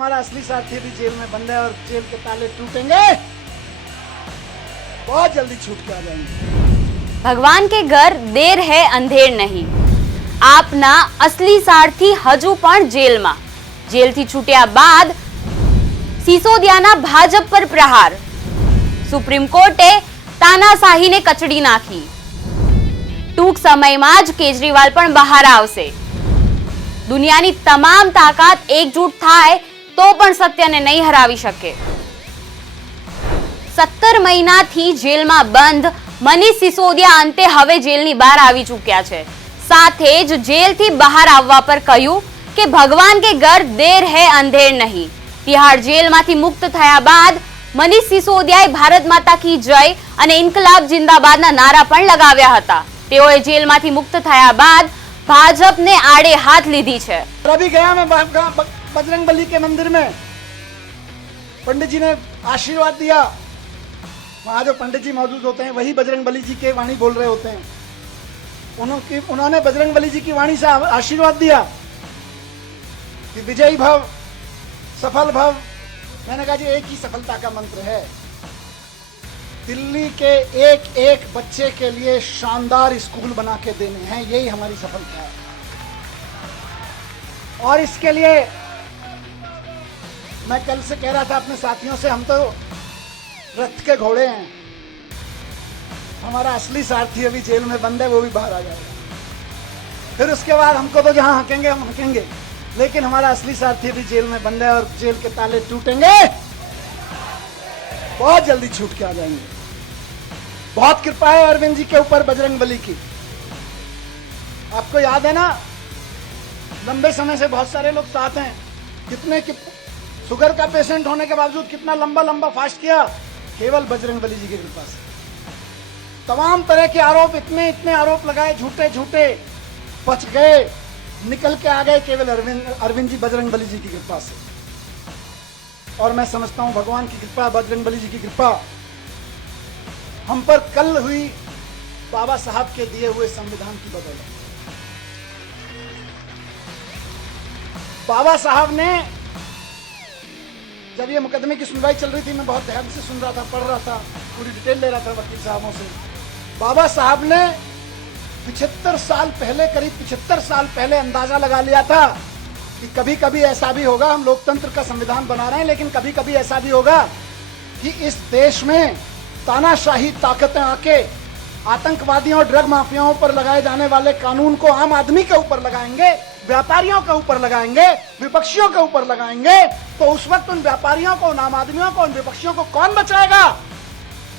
हमारा असली साथी भी जेल में बंद है और जेल के ताले टूटेंगे, बहुत जल्दी छूट के आ जाएंगे। भगवान के घर देर है अंधेर नहीं। આપના અસલી સારથી હજુ પણ જેલમાં। જેલથી છૂટ્યા બાદ સિસોદિયાના ભાજપ પર પ્રહાર। સુપ્રીમ કોર્ટે તાનાશાહીને કચડી નાખી। ટૂંક સમયમાં જ કેજરીવાલ પણ બહાર આવશે। દુનિયાની તમામ તાકાત એકજૂટ થાય તો પણ સત્યને નહીં હરાવી શકે। 17 મહિનાથી જેલમાં બંધ મનીષ સિસોદિયા અંતે હવે જેલની બહાર આવી ચૂક્યા છે। સાથે જ જેલથી બહાર આવવા પર કહ્યું કે ભગવાન કે ઘર દેર હે અંધેર નહીં। તિહાડ જેલમાંથી મુક્ત થયા બાદ મનીષ સિસોદિયાએ ભારત માતા की जय અને ઇન્કલાબ જિંદાબાદના નારા પણ લગાવ્યા હતા। તેઓએ જેલમાંથી મુક્ત થયા બાદ ભાજપને આડે હાથ લીધી છે। अभी गया मैं बजरंगबली के मंदिर में, पंडित जी ने आशीर्वाद दिया। वहां जो पंडित जी मौजूद होते हैं वही बजरंगबली जी के वाणी बोल रहे होते हैं। उन्होंने बजरंगबली जी की वाणी से आशीर्वाद दिया कि विजयी भव, सफल भव। मैंने कहा जी एक ही सफलता का मंत्र है, दिल्ली के एक एक बच्चे के लिए शानदार स्कूल बना के देने हैं, यही हमारी सफलता है। और इसके लिए मैं कल से कह रहा था अपने साथियों से, हम तो रथ के घोड़े हैं। हमारा असली सारथी अभी जेल में बंद है, वो भी बाहर आ जाएगा। फिर उसके बाद हमको तो जहां हकेंगे हम हकेंगे, लेकिन हमारा असली सारथी अभी जेल में बंद है और जेल के ताले टूटेंगे, बहुत जल्दी छूट के आ जाएंगे। बहुत कृपा है अरविंद जी के ऊपर बजरंगबली की। आपको याद है ना, लंबे समय से बहुत सारे लोग साथ हैं। कितने शुगर का पेशेंट होने के बावजूद कितना लंबा लंबा फास्ट किया, केवल बजरंगबली जी की कृपा से। तमाम तरह के आरोप, इतने इतने आरोप लगाए झूठे झूठे, बच गए, निकल के आ गए केवल अरविंद जी बजरंगबली जी की कृपा से। और मैं समझता हूं भगवान की कृपा, बजरंगबली जी की कृपा हम पर कल हुई बाबा साहब के दिए हुए संविधान की बदौलत। बाबा साहब ने, जब ये मुकदमे की सुनवाई चल रही थी, मैं बहुत ध्यान से सुन रहा था, पढ़ रहा था, पूरी डिटेल ले रहा था वकील साहबों से। बाबा साहब ने 75 साल पहले, करीब 75 साल पहले अंदाजा लगा लिया था कि कभी कभी ऐसा भी होगा, हम लोकतंत्र का संविधान बना रहे हैं, लेकिन कभी कभी ऐसा भी होगा कि इस देश में तानाशाही ताकतें आके आतंकवादियों और ड्रग माफियाओं पर लगाए जाने वाले कानून को आम आदमी के ऊपर लगाएंगे, व्यापारियों के ऊपर लगाएंगे, विपक्षियों के ऊपर लगाएंगे। तो उस वक्त उन व्यापारियों को, उन आम आदमियों को, उन विपक्षियों को कौन बचाएगा?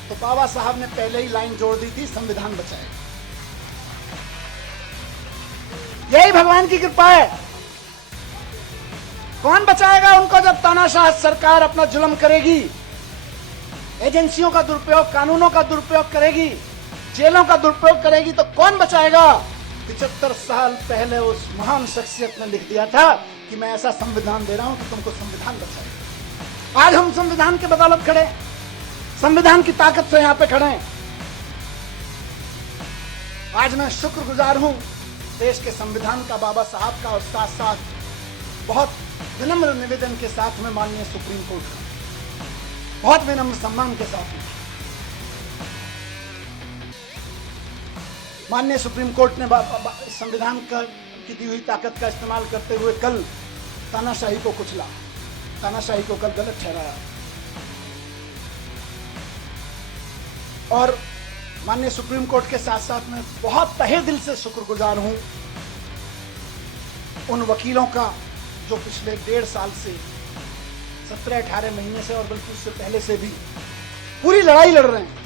तो बाबा साहब ने पहले ही लाइन जोड़ दी थी, संविधान बचाएगा। यही भगवान की कृपा है। कौन बचाएगा उनको जब तानाशाह सरकार अपना जुल्म करेगी, एजेंसियों का दुरुपयोग, कानूनों का दुरुपयोग करेगी, जेलों का दुरुपयोग करेगी, तो कौन बचाएगा? 75 साल पहले उस महान शख्सियत ने लिख दिया था कि मैं ऐसा संविधान दे रहा हूं कि तुमको संविधान बचाएगा। आज हम संविधान के बदौलत खड़े, संविधान की ताकत से यहां पे खड़े हैं। आज मैं शुक्रगुजार हूं देश के संविधान का, बाबा साहब का, और साथ साथ बहुत विनम्र निवेदन के साथ में माननीय सुप्रीम कोर्ट का, बहुत विनम्र सम्मान के साथ में माननीय सुप्रीम कोर्ट ने संविधान की दी हुई ताकत का इस्तेमाल करते हुए कल तानाशाही को कुचला, तानाशाही को कल गलत ठहराया। और माननीय सुप्रीम कोर्ट के साथ साथ मैं बहुत तहे दिल से शुक्रगुजार हूं उन वकीलों का जो पिछले 1.5 साल से, 17-18 महीने से, और बल्कि उससे पहले से भी पूरी लड़ाई लड़ रहे हैं।